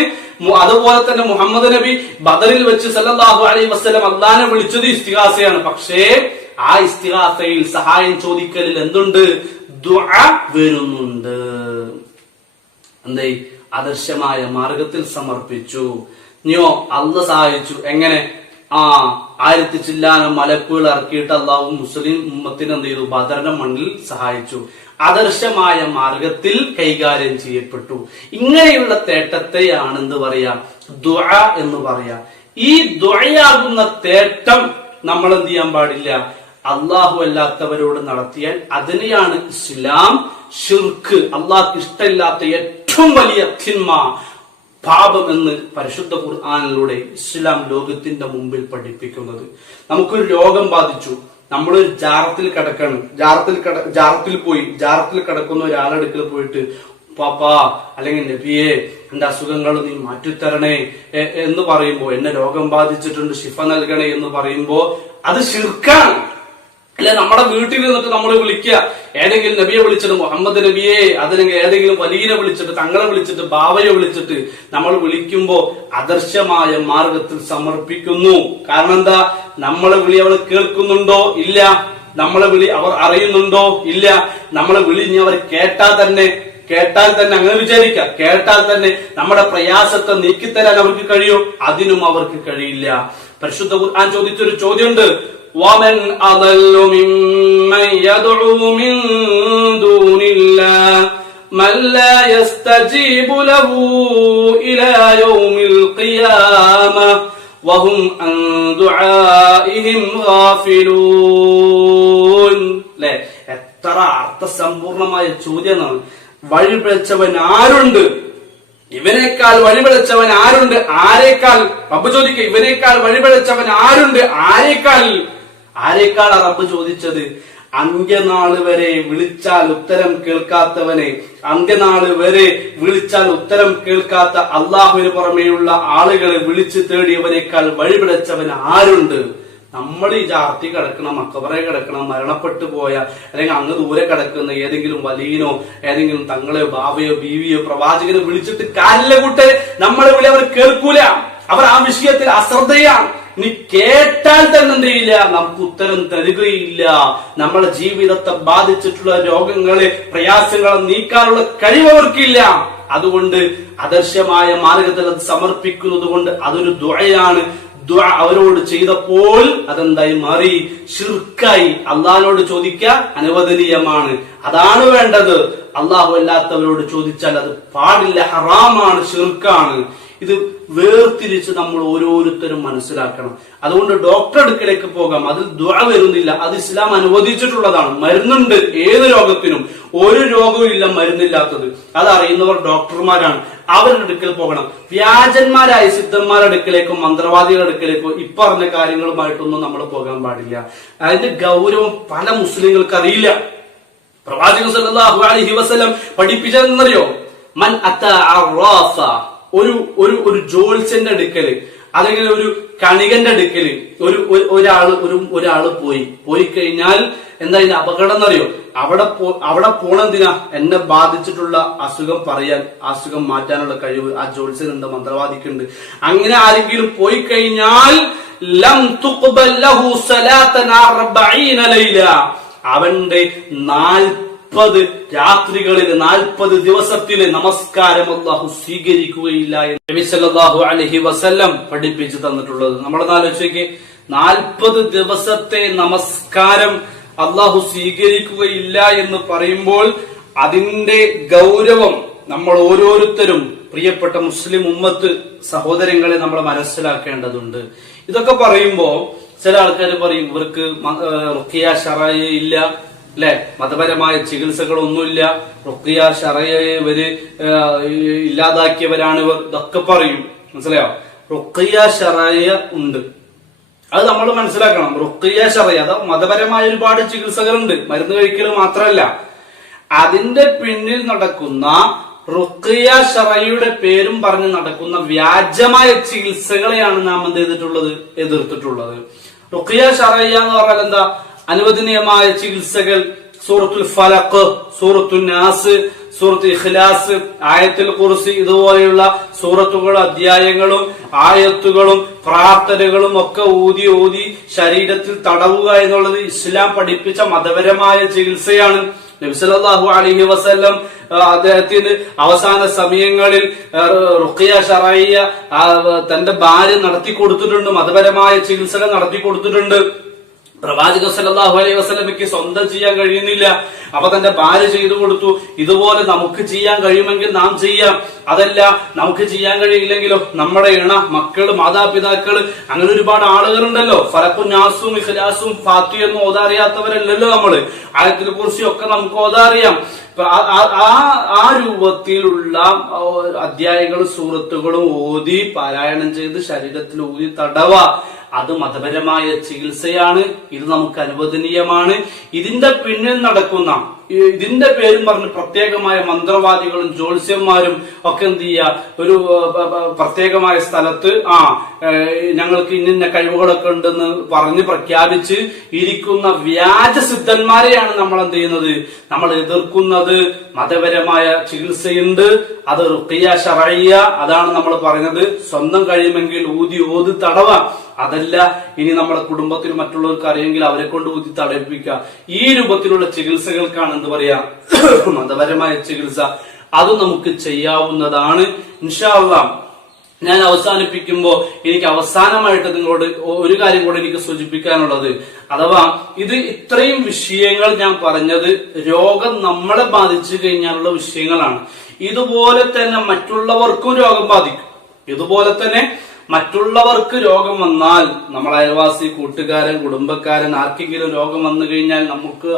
അതുപോലെ തന്നെ മുഹമ്മദ് നബി ബദറിൽ വെച്ച് സല്ലല്ലാഹു അലൈഹി വസല്ലം അല്ലാഹനെ വിളിച്ചത് ഇസ്തിഗാസയാണ്. പക്ഷേ ആ ഇസ്തിഗാസയിൽ സഹായം ചോദിക്കലിൽ എന്തുണ്ട്? ദുആ വരുന്നുണ്ട്. എന്തേ? ആദർശമായ മാർഗത്തിൽ സമർപ്പിച്ചു. നീയോ അള്ളാഹ് സഹായിച്ചു. എങ്ങനെ? 1000 ചില്ലാനം മലക്കുകൾ ഇറക്കിയിട്ട് അള്ളാഹു മുസ്ലിം ഉമ്മത്തിന് എന്ത് ചെയ്തു? ബദറിന്റെ മണ്ണിൽ സഹായിച്ചു. ആദർശമായ മാർഗത്തിൽ കൈകാര്യം ചെയ്യപ്പെട്ടു. ഇങ്ങനെയുള്ള തേട്ടത്തെയാണ് എന്ത് പറയാ? ദുആ എന്ന് പറയാ. ഈ ദുആയാകുന്ന തേട്ടം നമ്മൾ എന്ത് ചെയ്യാൻ പാടില്ല? അള്ളാഹു അല്ലാത്തവരോട് നടത്തിയാൽ അതിനെയാണ് ഇസ്ലാം ശിർക്ക്, അള്ളാഹ്ക്ക് ഇഷ്ടമില്ലാത്ത ഏറ്റവും വലിയ തിന്മ, പാപം എന്ന് പരിശുദ്ധ ഖുർആനിലൂടെ ഇസ്ലാം ലോകത്തിന്റെ മുമ്പിൽ പഠിപ്പിക്കുന്നത്. നമുക്കൊരു രോഗം ബാധിച്ചു, നമ്മളൊരു ജാറത്തിൽ കിടക്കണം, ജാറത്തിൽ കിടക്കുന്ന ഒരാളെടുക്കൽ പോയിട്ട് പാപ്പാ അല്ലെങ്കിൽ നബിയെ എന്റെ അസുഖങ്ങൾ നീ മാറ്റിത്തരണേ എന്ന് പറയുമ്പോ, എന്നെ രോഗം ബാധിച്ചിട്ടുണ്ട് ശിഫ നൽകണേ എന്ന് പറയുമ്പോ അത് ശിർക്കാണ്. അല്ലെ, നമ്മുടെ വീട്ടിൽ നിന്നിട്ട് നമ്മൾ വിളിക്കുക, ഏതെങ്കിലും നബിയെ വിളിച്ചിട്ട് മുഹമ്മദ് നബിയെ, അതല്ലെങ്കിൽ ഏതെങ്കിലും വലിയനെ വിളിച്ചിട്ട്, തങ്ങളെ വിളിച്ചിട്ട്, ബാവയെ വിളിച്ചിട്ട് നമ്മൾ വിളിക്കുമ്പോ ആദർശമായ മാർഗത്തിൽ സമർപ്പിക്കുന്നു. കാരണം എന്താ? നമ്മളെ വിളി അവർ കേൾക്കുന്നുണ്ടോ? ഇല്ല. നമ്മളെ വിളി അവർ അറിയുന്നുണ്ടോ? ഇല്ല. നമ്മളെ വിളി ഇനി അവർ കേട്ടാൽ തന്നെ അങ്ങനെ വിചാരിക്കാം, കേട്ടാൽ തന്നെ നമ്മുടെ പ്രയാസത്തെ നീക്കിത്തരാൻ അവർക്ക് കഴിയോ? അതിനും അവർക്ക് കഴിയില്ല. പരിശുദ്ധ ഖുർആൻ ചോദിച്ചൊരു ചോദ്യമുണ്ട്, وَمَنْ أَضَلُّ مِمَّنْ يَدْعُو مِنْ دُونِ اللَّهِ مَنْ لَا يَسْتَجِيبُ لَهُ إِلَى يَوْمِ الْقِيَامَةِ വഹും അൻ ദുആഇഹിം ഗാഫിലൂൻ. ല്ലേ, എത്ര അർത്ഥസമ്പൂർണമായ ചോദ്യമാണ്. വഴിപിഴച്ചവൻ ആരുണ്ട്? ഇവനേക്കാൾ വഴിപിഴച്ചവൻ ആരുണ്ട്? ആരേക്കാൾ? റബ്ബ് ചോദിക്കുക, ഇവനേക്കാൾ വഴിപിഴച്ചവൻ ആരുണ്ട്? ആരേക്കാൾ റബ്ബ് ചോദിച്ചത്? അന്ത്യനാള് വരെ വിളിച്ചാൽ ഉത്തരം കേൾക്കാത്തവനെ, അന്ത്യനാള് വരെ വിളിച്ചാൽ ഉത്തരം കേൾക്കാത്ത അള്ളാഹുവിന് പുറമെയുള്ള ആളുകളെ വിളിച്ചു തേടിയവനേക്കാൾ വഴിപിഴച്ചവൻ ആരുണ്ട്? നമ്മൾ ഈ ജാർത്തി കിടക്കണം, മക്കബറെ കിടക്കണം, മരണപ്പെട്ടു പോയ അല്ലെങ്കിൽ അങ്ങ് ദൂരെ കിടക്കുന്ന ഏതെങ്കിലും വലിയനോ ഏതെങ്കിലും തങ്ങളെയോ ബാവയോ ബീവിയോ പ്രവാചകനെ വിളിച്ചിട്ട് കാര്യമില്ല കൂട്ടെ. നമ്മളെ വിളി അവർ കേൾക്കൂല. അവർ ആ വിഷയത്തിൽ അശ്രദ്ധയാണ്. ഇനി കേട്ടാൽ തന്നെ എന്ത് ചെയ്യില്ല? നമുക്ക് ഉത്തരം തരികയില്ല. നമ്മുടെ ജീവിതത്തെ ബാധിച്ചിട്ടുള്ള രോഗങ്ങളെ, പ്രയാസങ്ങളെ നീക്കാനുള്ള കഴിവ് അവർക്കില്ല. അതുകൊണ്ട് അദർശ്യമായ മാർഗത്തിൽ അത് സമർപ്പിക്കുന്നത് കൊണ്ട് അതൊരു ദുആയാണ്. ദുആ അവരോട് ചെയ്തപ്പോൾ അതെന്തായി മാറി? ശിർക്കായി. അള്ളാഹിനോട് ചോദിക്കാൻ അനുവദനീയമാണ്, അതാണ് വേണ്ടത്. അള്ളാഹു അല്ലാത്തവരോട് ചോദിച്ചാൽ അത് പാടില്ല, ഹറാമാണ്, ശിർക്കാണ്. ഇത് വേർതിരിച്ച് നമ്മൾ ഓരോരുത്തരും മനസ്സിലാക്കണം. അതുകൊണ്ട് ഡോക്ടർ അടുക്കലേക്ക് പോകാം, അതിൽ ദുആ വരുന്നില്ല, അത് ഇസ്ലാം അനുവദിച്ചിട്ടുള്ളതാണ്. മരുന്നുണ്ട് ഏത് രോഗത്തിനും, ഒരു രോഗവും ഇല്ല മരുന്നില്ലാത്തത്. അതറിയുന്നവർ ഡോക്ടർമാരാണ്, അവരുടെ അടുക്കൽ പോകണം. വ്യാജന്മാരായ സിദ്ധന്മാരുടെ അടുക്കലേക്കോ മന്ത്രവാദികളുടെ അടുക്കലേക്കോ ഇപ്പറഞ്ഞ കാര്യങ്ങളുമായിട്ടൊന്നും നമ്മൾ പോകാൻ പാടില്ല. അതിന്റെ ഗൗരവം പല മുസ്ലിങ്ങൾക്ക് അറിയില്ല. പ്രവാചകൻ സല്ലല്ലാഹു അലൈഹി വസല്ലം പഠിപ്പിച്ചതെന്നറിയോ? മൻ അതാ അറാഫ, ഒരു ജോത്സ്യന്റെ അടുക്കല് അല്ലെങ്കിൽ ഒരു കണികന്റെ അടുക്കല് ഒരാള് പോയി കഴിഞ്ഞാൽ എന്താ ഇതിന്റെ അപകടം എന്നറിയോ? അവിടെ പോണെന്തിനാ? എന്നെ ബാധിച്ചിട്ടുള്ള അസുഖം പറയാൻ, അസുഖം മാറ്റാനുള്ള കഴിവ് ആ ജോത്സ്യനുണ്ട്, മന്ത്രവാദിക്കുണ്ട്. അങ്ങനെ ആരെങ്കിലും പോയി കഴിഞ്ഞാൽ ലം തുഖ്ബൽ ലഹു സലാത്തൻ 40 ലൈല, അവന്റെ 40 രാത്രികളില് 40 ദിവസത്തില് നമസ്കാരം അല്ലാഹു സ്വീകരിക്കുകയില്ല എന്ന് നബി സല്ലല്ലാഹു അലൈഹി വസല്ലം പഠിപ്പിച്ചു തന്നിട്ടുള്ളത്. നമ്മളൊന്ന് ആലോചിക്കേ, 40 ദിവസത്തെ നമസ്കാരം അല്ലാഹു സ്വീകരിക്കുകയില്ല എന്ന് പറയുമ്പോൾ അതിന്റെ ഗൗരവം നമ്മൾ ഓരോരുത്തരും, പ്രിയപ്പെട്ട മുസ്ലിം ഉമ്മത്ത് സഹോദരങ്ങളെ, നമ്മൾ മനസ്സിലാക്കേണ്ടതുണ്ട്. ഇതൊക്കെ പറയുമ്പോ ചില ആൾക്കാർ പറയും ഇവർക്ക് റുഖിയ ശറഅ ഇല്ല, അല്ലെ, മതപരമായ ചികിത്സകളൊന്നുമില്ല, റുഖിയ ശറഅ ഇവര് ഇല്ലാതാക്കിയവരാണ് ഇവർ, ഇതൊക്കെ പറയും. മനസ്സിലായോ? റുഖിയ ശറഅ ഉണ്ട്, അത് നമ്മൾ മനസ്സിലാക്കണം. റുഖിയ ശറഅ അത് മതപരമായ ഒരുപാട് ചികിത്സകളുണ്ട്, മരുന്ന് കഴിക്കൽ മാത്രമല്ല. അതിന്റെ പിന്നിൽ നടക്കുന്ന റുഖിയ ശറഅയുടെ പേരും പറഞ്ഞ് നടക്കുന്ന വ്യാജമായ ചികിത്സകളെയാണ് നാം എന്ത് ചെയ്തിട്ടുള്ളത്? എതിർത്തിട്ടുള്ളത്. റുഖിയ ശറഅ എന്ന് പറഞ്ഞാൽ എന്താ? അനുവദനീയമായ ചികിത്സകൾ സൂറത്തുൽ ഫലഖ്, സൂറത്തുൽ നാസ്, സൂറത്ത് ഇഖ്ലാസ്, ആയത്തുൽ ഖുർസി, ഇതുപോലെയുള്ള സൂറത്തുകൾ, അധ്യായങ്ങളും ആയത്തുകളും പ്രാർത്ഥനകളും ഒക്കെ ഊതി ശരീരത്തിൽ തടവുക എന്നുള്ളത് ഇസ്ലാം പഠിപ്പിച്ച മതപരമായ ചികിത്സയാണ്. നബി സല്ലല്ലാഹു അലൈഹി വസല്ലം അദ്ദേഹത്തിന് അവസാന സമയങ്ങളിൽ റുഖിയ ശറഇയ്യ തന്റെ ഭാര്യ നടത്തി കൊടുത്തിട്ടുണ്ട്, മതപരമായ ചികിത്സകൾ നടത്തി കൊടുത്തിട്ടുണ്ട്. പ്രവാചകൻ സല്ലല്ലാഹു അലൈഹി വസല്ലമയ്ക്ക് സ്വന്തം ചെയ്യാൻ കഴിയുന്നില്ല, അപ്പൊ തന്റെ ഭാര്യ ചെയ്തു കൊടുത്തു. ഇതുപോലെ നമുക്ക് ചെയ്യാൻ കഴിയുമെങ്കിൽ നാം ചെയ്യാം. അതല്ല നമുക്ക് ചെയ്യാൻ കഴിയില്ലെങ്കിലോ നമ്മുടെ മക്കള്, മാതാപിതാക്കള്, അങ്ങനെ ഒരുപാട് ആളുകളുണ്ടല്ലോ. ഫലഖുൻ നാസും ഇഖ്ലാസും ഫാത്തിഹയും ഓതാറിയാത്തവരല്ലല്ലോ നമ്മള്. ആയത്തുൽ കുർസി ഒക്കെ നമുക്ക് ഓതാറിയാം. ആ രൂപത്തിലുള്ള അധ്യായങ്ങളും സൂറത്തുകളും ഓതി പാരായണം ചെയ്ത് ശരീരത്തിൽ ഊതി തടവ, അത് മതപരമായ ചികിത്സയാണ്. ഇത് നമുക്ക് അനുവദനീയമാണ്. ഇതിന്റെ പിന്നിൽ നടക്കുന്ന, ഇതിന്റെ പേരും പറഞ്ഞ് പ്രത്യേകമായ മന്ത്രവാദികളും ജ്യോത്സ്യന്മാരും ഒക്കെ എന്ത് ചെയ്യുക, ഒരു പ്രത്യേകമായ സ്ഥലത്ത് ഞങ്ങൾക്ക് ഇന്ന കഴിവുകളൊക്കെ ഉണ്ടെന്ന് പറഞ്ഞ് പ്രഖ്യാപിച്ച് ഇരിക്കുന്ന വ്യാജ സിദ്ധന്മാരെയാണ് നമ്മൾ എന്ത് ചെയ്യുന്നത്? നമ്മൾ എതിർക്കുന്നത്. മതപരമായ ചികിത്സയുണ്ട്, അത് റുഖിയ ശറഇയ്യ, അതാണ് നമ്മൾ പറയുന്നത്. സ്വന്തം കഴിയുമെങ്കിൽ ഓതി തടവാം. അതല്ല, ഇനി നമ്മുടെ കുടുംബത്തിൽ മറ്റുള്ളവർക്ക് അറിയെങ്കിൽ അവരെ കൊണ്ട് ഊതി തടയിപ്പിക്കുക. ഈ രൂപത്തിലുള്ള ചികിത്സകൾക്കാണ് എന്ത് പറയാ, മതപരമായ ചികിത്സ. അത് നമുക്ക് ചെയ്യാവുന്നതാണ്. ഇൻഷാ അല്ലാഹ് ഞാൻ അവസാനിപ്പിക്കുമ്പോ എനിക്ക് അവസാനമായിട്ട് നിങ്ങളോട് ഒരു കാര്യം കൂടെ എനിക്ക് സൂചിപ്പിക്കാനുള്ളത്, അഥവാ ഇത് ഇത്രയും വിഷയങ്ങൾ ഞാൻ പറഞ്ഞത് രോഗം നമ്മളെ ബാധിച്ചു കഴിഞ്ഞാലുള്ള വിഷയങ്ങളാണ്. ഇതുപോലെ തന്നെ മറ്റുള്ളവർക്കും രോഗം ബാധിക്കും. ഇതുപോലെ തന്നെ മറ്റുള്ളവർക്ക് രോഗം വന്നാൽ, നമ്മൾ അയൽവാസി, കൂട്ടുകാരൻ, കുടുംബക്കാരൻ ആർക്കെങ്കിലും രോഗം വന്നു കഴിഞ്ഞാൽ നമുക്ക്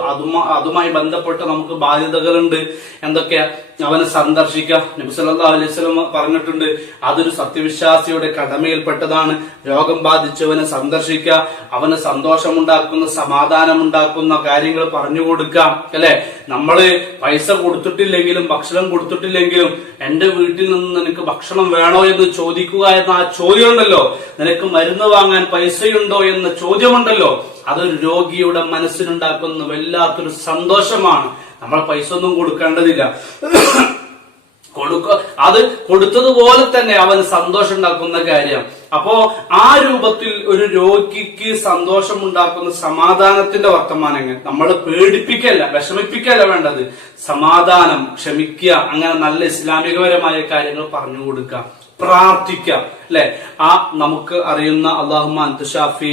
അതുമായി ബന്ധപ്പെട്ട് നമുക്ക് ബാധ്യതകളുണ്ട്. എന്തൊക്കെയാ? അവനെ സന്ദർശിക്കുക. നബി സല്ലല്ലാഹു അലൈഹി വസല്ലം പറഞ്ഞിട്ടുണ്ട്, അതൊരു സത്യവിശ്വാസിയുടെ കടമയിൽപ്പെട്ടതാണ്. രോഗം ബാധിച്ചവനെ സന്ദർശിക്കുക, അവന് സന്തോഷമുണ്ടാക്കുന്ന, സമാധാനമുണ്ടാക്കുന്ന കാര്യങ്ങൾ പറഞ്ഞു കൊടുക്കാം. അല്ലെ, നമ്മള് പൈസ കൊടുത്തിട്ടില്ലെങ്കിലും ഭക്ഷണം കൊടുത്തിട്ടില്ലെങ്കിലും എന്റെ വീട്ടിൽ നിന്ന് നിനക്ക് ഭക്ഷണം വേണോ എന്ന് ചോദിക്കുക എന്ന ആ ചോദ്യം ഉണ്ടല്ലോ, നിനക്ക് മരുന്ന് വാങ്ങാൻ പൈസയുണ്ടോ എന്ന ചോദ്യമുണ്ടല്ലോ, അതൊരു രോഗിയുടെ മനസ്സിനുണ്ടാക്കുന്ന വല്ലാത്തൊരു സന്തോഷമാണ്. നമ്മൾ പൈസ ഒന്നും കൊടുക്കേണ്ടതില്ല, അത് കൊടുത്തതുപോലെ തന്നെ അവന് സന്തോഷം ഉണ്ടാക്കുന്ന കാര്യം. അപ്പോ ആ രൂപത്തിൽ ഒരു രോഗിക്ക് സന്തോഷം ഉണ്ടാക്കുന്ന സമാധാനത്തിന്റെ വർത്തമാനങ്ങൾ നമ്മൾ പേടിപ്പിക്കല്ല, വിഷമിപ്പിക്കല്ല വേണ്ടത്. സമാധാനം, ക്ഷമിക്കുക, അങ്ങനെ നല്ല ഇസ്ലാമികപരമായ കാര്യങ്ങൾ പറഞ്ഞു കൊടുക്കുക, പ്രാർത്ഥിക്കാം. അല്ലെ, ആ നമുക്ക് അറിയുന്ന അല്ലാഹുമ്മ അൻത ഷാഫി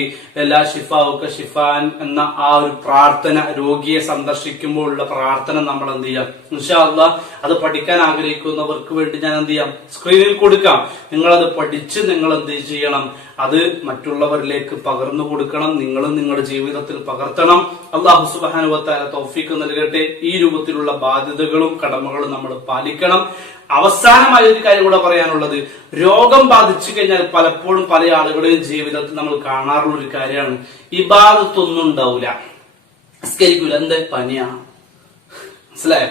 ലാ ശിഫാഉക ശിഫാൻ എന്ന ആ ഒരു പ്രാർത്ഥന, രോഗിയെ സന്ദർശിക്കുമ്പോൾ ഉള്ള പ്രാർത്ഥന നമ്മൾ എന്ത് ചെയ്യാം? ഇൻഷാ അല്ലാഹ് അത് പഠിക്കാൻ ആഗ്രഹിക്കുന്നവർക്ക് വേണ്ടി ഞാൻ എന്ത് ചെയ്യാം? സ്ക്രീനിൽ കൊടുക്കാം. നിങ്ങളത് പഠിച്ച് നിങ്ങൾ എന്ത് ചെയ്യണം? അത് മറ്റുള്ളവരിലേക്ക് പകർന്നു കൊടുക്കണം. നിങ്ങളും നിങ്ങളുടെ ജീവിതത്തിൽ പകർത്തണം. അല്ലാഹു സുബ്ഹാനഹു വ തആല തൗഫീഖ് നൽകട്ടെ. ഈ രൂപത്തിലുള്ള ബാധ്യതകളും കടമകളും നമ്മൾ പാലിക്കണം. അവസാനമായ ഒരു കാര്യം കൂടെ പറയാനുള്ളത്, രോഗം ബാധിച്ചു കഴിഞ്ഞാൽ പലപ്പോഴും പല ആളുകളുടെയും ജീവിതത്തിൽ നമ്മൾ കാണാറുള്ള ഒരു കാര്യമാണ്, ഇബാദത്തൊന്നും ഉണ്ടാവില്ല, നിസ്കരിക്കൂല, എന്ത് പനിയാ. മനസ്സിലായോ?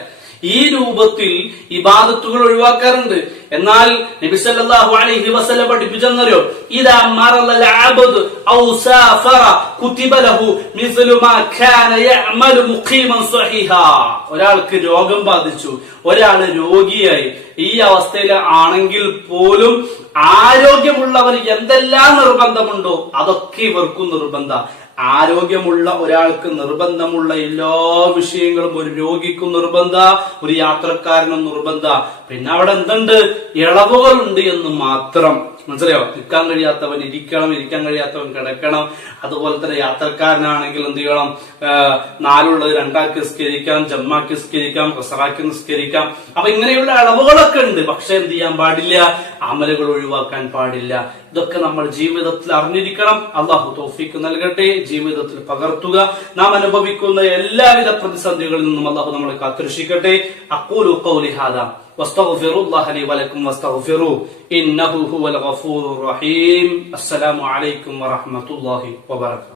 ഈ രൂപത്തിൽ ഇബാദത്തുകൾ ഒഴിവാക്കാറുണ്ട്. എന്നാൽ നബി സല്ലല്ലാഹു അലൈഹി വസല്ലം പഠിപ്പിച്ചെന്നറിയോ, ഇദാ മറലൽ അബ്ദു ഔ സാഫറ കുതിബ ലഹു മിസ്ലു മാ കാന യഅമലു മുഖീമൻ സ്വഹീഹാ. ഒരാൾക്ക് രോഗം ബാധിച്ചു, ഒരാള് രോഗിയായി, ഈ അവസ്ഥയിൽ ആണെങ്കിൽ പോലും ആരോഗ്യമുള്ളവർ എന്തെല്ലാം നിർബന്ധമുണ്ടോ അതൊക്കെ ഇവർക്കും നിർബന്ധ. ആരോഗ്യമുള്ള ഒരാൾക്ക് നിർബന്ധമുള്ള എല്ലാ വിഷയങ്ങളും ഒരു രോഗിക്കും നിർബന്ധ, ഒരു യാത്രക്കാരനും നിർബന്ധ. പിന്നെ അവിടെ എന്തുണ്ട്? ഇളവുകളുണ്ട് എന്ന് മാത്രം. മനസ്സിലായോ? നിൽക്കാൻ കഴിയാത്തവൻ ഇരിക്കണം, ഇരിക്കാൻ കഴിയാത്തവൻ കിടക്കണം. അതുപോലെ തന്നെ യാത്രക്കാരനാണെങ്കിൽ എന്ത് ചെയ്യണം? 4 2 നിസ്കരിക്കാം, ജമ്മാക്കി നിസ്കരിക്കാം, കസറാക്കി നിസ്കരിക്കാം. അപ്പൊ ഇങ്ങനെയുള്ള അളവുകളൊക്കെ ഉണ്ട്. പക്ഷെ എന്ത് ചെയ്യാൻ പാടില്ല? അമലുകൾ ഒഴിവാക്കാൻ പാടില്ല. ഇതൊക്കെ നമ്മൾ ജീവിതത്തിൽ അറിഞ്ഞിരിക്കണം. അല്ലാഹു തൗഫീഖ് നൽകട്ടെ. ജീവിതത്തിൽ പകർത്തുക. നാം അനുഭവിക്കുന്ന എല്ലാവിധ പ്രതിസന്ധികളിൽ നിന്നും അല്ലാഹു നമ്മളെ കാത്തുരക്ഷിക്കട്ടെ. അഖൂലു ഖൗലി ഹാദാ വസ്തഗ്ഫിറുല്ലാഹ ലി വലക്കും വസ്തഗ്ഫിറൂ ഇന്നഹു ഹുവൽ ഗഫൂറുർ റഹീം. അസ്സലാമു അലൈക്കും വറഹ്മത്തുള്ളാഹി വബറകാതുഹു.